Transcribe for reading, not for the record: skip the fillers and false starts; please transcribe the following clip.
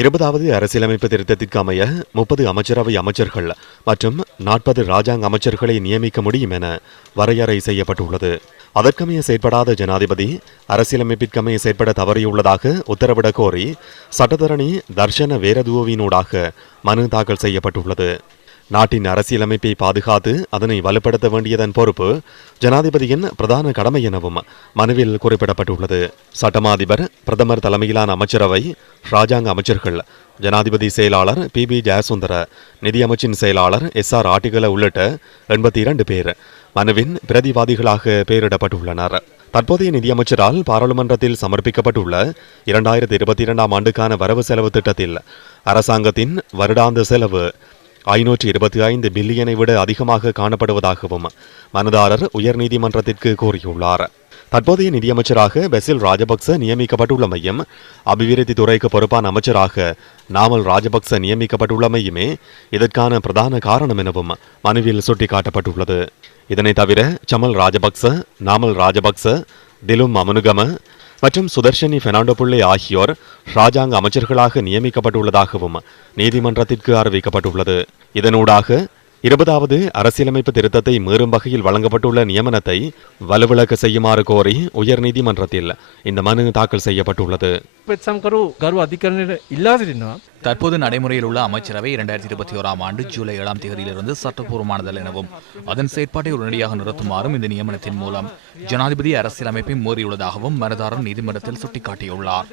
20வது அரசியலமைப்பு திருத்தத்திற்கு அமைய 30 அமைச்சரவை அமைச்சர்கள் மற்றும் 40 ராஜாங்க அமைச்சர்களை நியமிக்க முடியும் என வரையறை செய்யப்பட்டுள்ளது. அதற்கமைய செயற்படாத ஜனாதிபதி அரசியலமைப்பிற்கமைய செயற்பட தவறியுள்ளதாக உத்தரவிட கோரி சட்டத்தரணி தர்ஷன வேரதுவோவினூடாக மனு தாக்கல் செய்யப்பட்டுள்ளது. நாட்டின் அரசியலமைப்பை பாதுகாத்து அதனை வலுப்படுத்த வேண்டியதன் பொறுப்பு ஜனாதிபதியின் பிரதான கடமை எனவும் மனுவில் குறிப்பிடப்பட்டுள்ளது. சட்டமாதிபர், பிரதமர் தலைமையிலான அமைச்சரவை, ராஜாங்க அமைச்சர்கள், ஜனாதிபதி செயலாளர் PB ஜெயசுந்தர, நிதியமைச்சின் செயலாளர் SR ஆட்டிகல உள்ளிட்ட 82 பேர் மனுவின் பிரதிவாதிகளாக பெயரிடப்பட்டுள்ளனர். தற்போதைய நிதியமைச்சரால் பாராளுமன்றத்தில் சமர்ப்பிக்கப்பட்டுள்ள 2022ஆம் ஆண்டுக்கான வரவு செலவு திட்டத்தில் அரசாங்கத்தின் வருடாந்த செலவு 525 பில்லியனை விட அதிகமாக காணப்படுவதாகவும் மனுதாரர் உயர்நீதிமன்றத்திற்கு கோரியுள்ளார். தற்போதைய நிதியமைச்சராக பெசில் ராஜபக்ச நியமிக்கப்பட்டுள்ளமையும் அபிவிருத்தி துறைக்கு பொறுப்பான அமைச்சராக நாமல் ராஜபக்ச நியமிக்கப்பட்டுள்ளமையுமே இதற்கான பிரதான காரணம் எனவும் மனுவில் சுட்டிக்காட்டப்பட்டுள்ளது. இதனைத் தவிர சமல் ராஜபக்ச, நாமல் ராஜபக்ச, திலும் அமனுகம மற்றும் சுதர்ஷனி பெர்னாண்டோ புள்ளே ஆகியோர் ராஜாங்க அமைச்சர்களாக நியமிக்கப்பட்டுள்ளதாகவும் நீதிமன்றத்திற்கு அறிவிக்கப்பட்டுள்ளது. இதனூடாக 20வது அரசியலமைப்பு திருத்தத்தை மீறும் வகையில் வழங்கப்பட்டுள்ள நியமனத்தை வலுவிளக்க செய்யுமாறு கோரி உயர்நீதிமன்றத்தில் இந்த மனு தாக்கல் செய்யப்பட்டுள்ளது. தற்போது நடைமுறையில் உள்ள அமைச்சரவை 2021ஆம் ஆண்டு ஜூலை 7ஆம் தேதியிலிருந்து சட்டப்பூர்வமானதல் எனவும் அதன் செயற்பாட்டை உடனடியாக நிறுத்துமாறும் இந்த நியமனத்தின் மூலம் ஜனாதிபதி அரசியலமைப்பை மீறியுள்ளதாகவும் மனுதாரர் நீதிமன்றத்தில் சுட்டிக்காட்டியுள்ளார்.